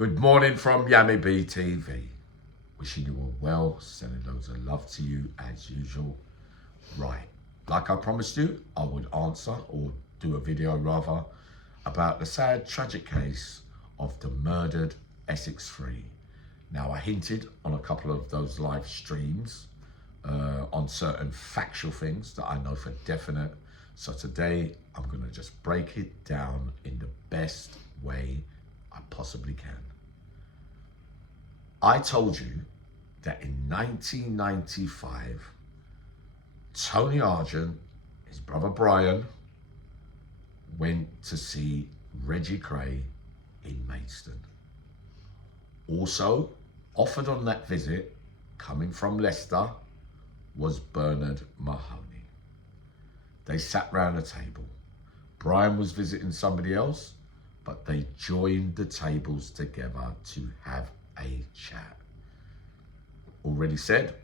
Good morning from Yummy B TV. Wishing you all well, sending loads of love to you as usual. Right, like I promised you, I would answer or do a video rather about the sad, tragic case of the murdered Essex 3. Now, I hinted on a couple of those live streams on certain factual things that I know for definite. So today, I'm going to just break it down in the best way I possibly can. I told you that in 1995, Tony Argent, his brother Brian, went to see Reggie Kray in Maidstone. Also offered on that visit, coming from Leicester, was Bernard Mahoney. They sat round a table. Brian was visiting somebody else, but they joined the tables together to have a chat. Already said,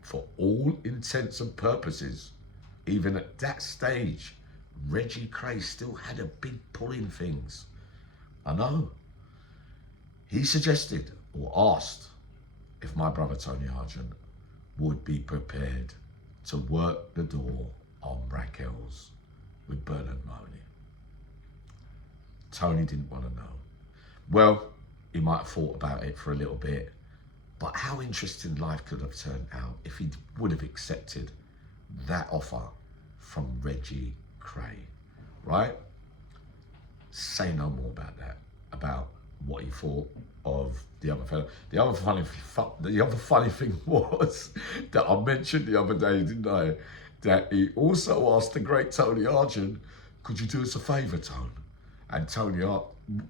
for all intents and purposes, even at that stage, Reggie Kray still had a big pull in things. I know. He suggested or asked if my brother Tony Argent would be prepared to work the door on Raquel's with Bernard Mahoney. Tony didn't want to know. Well, he might have thought about it for a little bit, but how interesting life could have turned out if he would have accepted that offer from Reggie Kray, right? Say no more about that, about what he thought of the other fellow. The other funny thing was that I mentioned the other day, didn't I, that he also asked the great Tony Argent, could you do us a favour, Tone? And Tony,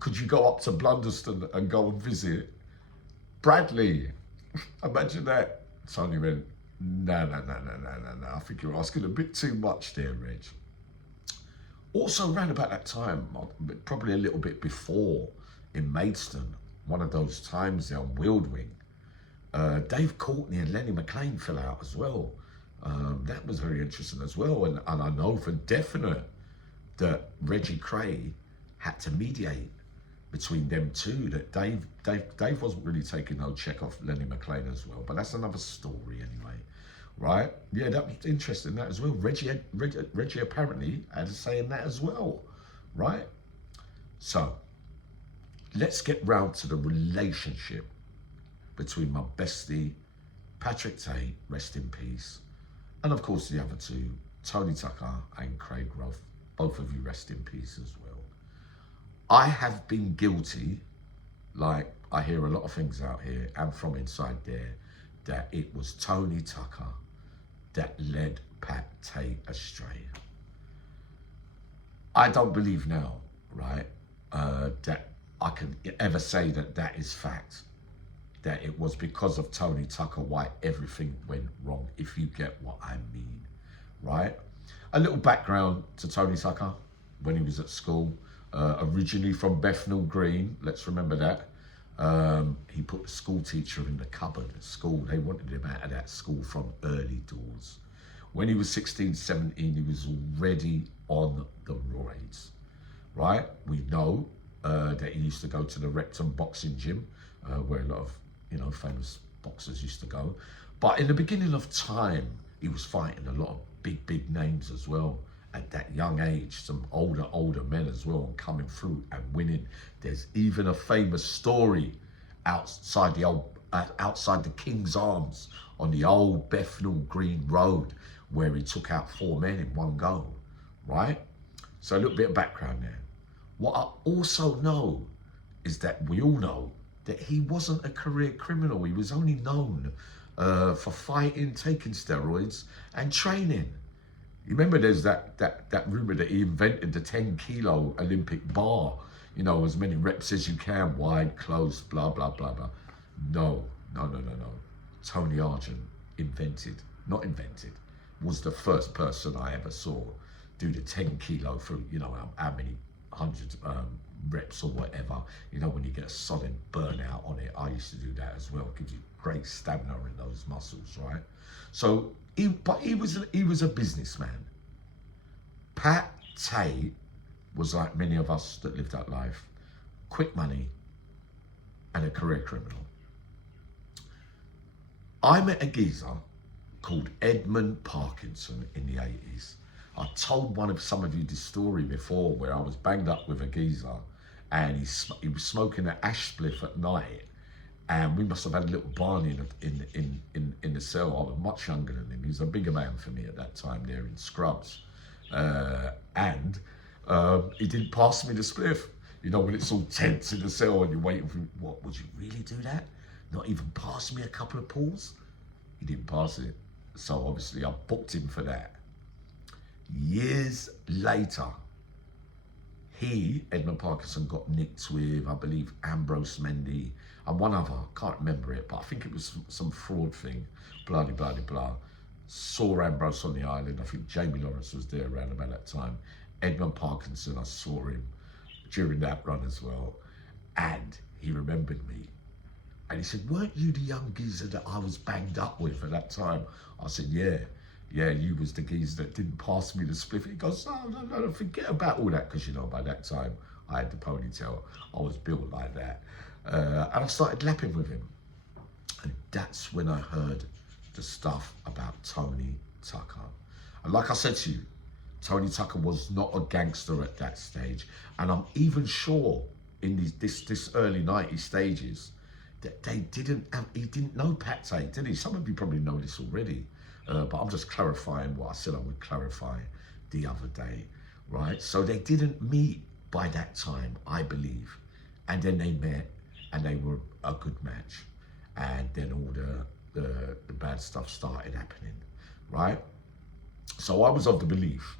could you go up to Blunderston and go and visit Bradley? Imagine that. Tony went, no. I think you're asking a bit too much there, Reg. Also, around about that time, probably a little bit before, in Maidstone, one of those times there on Wildwing, Dave Courtney and lennymaclean fell out as well. That was very interesting as well. And I know for definite that Reggie Kray had to mediate between them two, that Dave wasn't really taking no check off lennymaclean as well, but that's another story anyway, right? Yeah, that was interesting, that as well. Reggie apparently had a say in that as well, right? So let's get round to the relationship between my bestie, Patrick Tate, rest in peace, and of course the other two, Tony Tucker and Craig Roth, both of you rest in peace as well. I have been guilty, like I hear a lot of things out here and from inside there, that it was Tony Tucker that led Pat Tate astray. I don't believe now, right, that I can ever say that that is fact, that it was because of Tony Tucker why everything went wrong, if you get what I mean, right? A little background to Tony Tucker when he was at school. Originally from Bethnal Green, let's remember that. He put the school teacher in the cupboard at school. They wanted him out of that school from early doors. When he was 16, 17, he was already on the roids, right? We know that he used to go to the Rectum boxing gym, where a lot of, famous boxers used to go. But in the beginning of time, he was fighting a lot of big names as well. At that young age, some older men as well, and coming through and winning. There's even a famous story outside the King's Arms on the old Bethnal Green Road, where he took out 4 men in one go, right? So a little bit of background there. What I also know is that we all know that he wasn't a career criminal. He was only known for fighting, taking steroids, and training. You remember there's that rumor that he invented the 10-kilo Olympic bar, as many reps as you can, wide, close, blah, blah, blah, blah. No. Tony Argent was the first person I ever saw do the 10-kilo for, how many hundreds reps or whatever. When you get a solid burnout on it, I used to do that as well. It gives you great stamina in those muscles, right? So, he was a businessman. Pat Tate was like many of us that lived that life. Quick money, and a career criminal. I met a geezer called Edmund Parkinson in the 80s. I told some of you this story before, where I was banged up with a geezer and he was smoking an ash spliff at night, and we must have had a little Barney in the cell. I was much younger than him. He was a bigger man for me at that time there in Scrubs. And he didn't pass me the spliff. You know, when it's all tense in the cell and you're waiting for, what, would you really do that? Not even pass me a couple of pulls? He didn't pass it. So obviously I booked him for that. Years later, Edmund Parkinson, got nicked with, I believe, Ambrose Mendy and one other, can't remember it, but I think it was some fraud thing, blah, blah, blah, blah. Saw Ambrose on the island. I think Jamie Lawrence was there around about that time. Edmund Parkinson, I saw him during that run as well. And he remembered me. And he said, weren't you the young geezer that I was banged up with at that time? I said, yeah, you was the geezer that didn't pass me the spliff. He goes, no, forget about all that. Because, you know, by that time, I had the ponytail. I was built like that. And I started lapping with him. And that's when I heard the stuff about Tony Tucker. And like I said to you, Tony Tucker was not a gangster at that stage. And I'm even sure in this early 90s stages that he didn't know Pat Tate, did he? Some of you probably know this already, but I'm just clarifying what I said I would clarify the other day, right? So they didn't meet by that time, I believe. And then they met and they were a good match. And then all the bad stuff started happening, right? So I was of the belief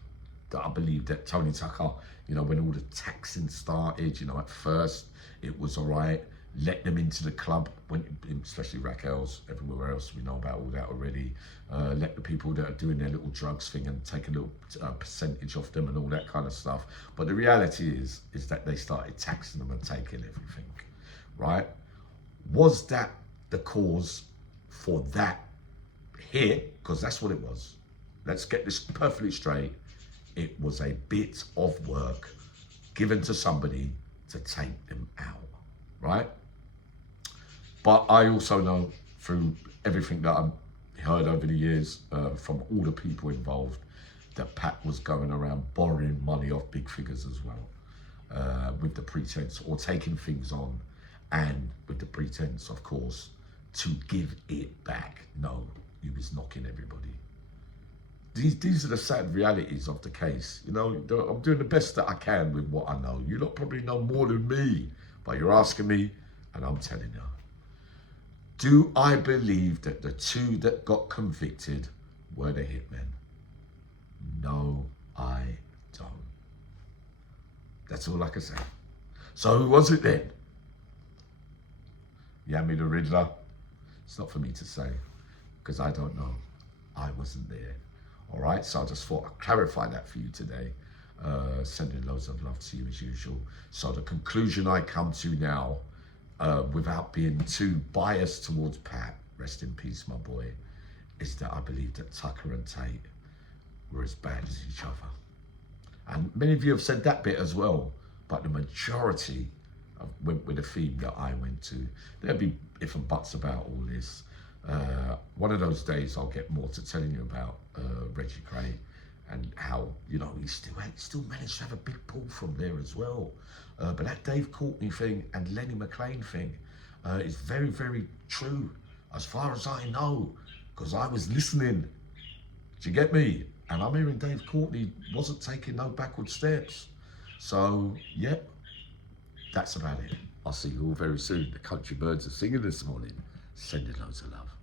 that Tony Tucker, you know, when all the taxing started, you know, at first it was all right, let them into the club, especially Raquel's, everywhere else, we know about all that already. Let the people that are doing their little drugs thing and take a little percentage off them and all that kind of stuff. But the reality is that they started taxing them and taking everything, right? Was that the cause for that hit? Because that's what it was. Let's get this perfectly straight. It was a bit of work given to somebody to take them out, right? But I also know through everything that I've heard over the years from all the people involved that Pat was going around borrowing money off big figures as well, with the pretense, or taking things on, and with the pretense, of course, to give it back. No, he was knocking everybody. These are the sad realities of the case. You know, I'm doing the best that I can with what I know. You lot probably know more than me, but you're asking me, and I'm telling you. Do I believe that the two that got convicted were the hitmen? No, I don't. That's all I can say. So who was it then? Yami the Riddler? It's not for me to say, because I don't know. I wasn't there. All right, so I just thought I'd clarify that for you today. Sending loads of love to you as usual. So the conclusion I come to now, without being too biased towards Pat, rest in peace, my boy, is that I believe that Tucker and Tate were as bad as each other. And many of you have said that bit as well, but the majority went with the theme that I went to. There'll be if and buts about all this. One of those days I'll get more to telling you about Reggie Kray and how, you know, he still managed to have a big pull from there as well. But that Dave Courtney thing and Lenny McLean thing is very, very true, as far as I know, because I was listening. Do you get me? And I'm hearing Dave Courtney wasn't taking no backward steps. So, yep, that's about it. I'll see you all very soon. The country birds are singing this morning. Sending loads of love.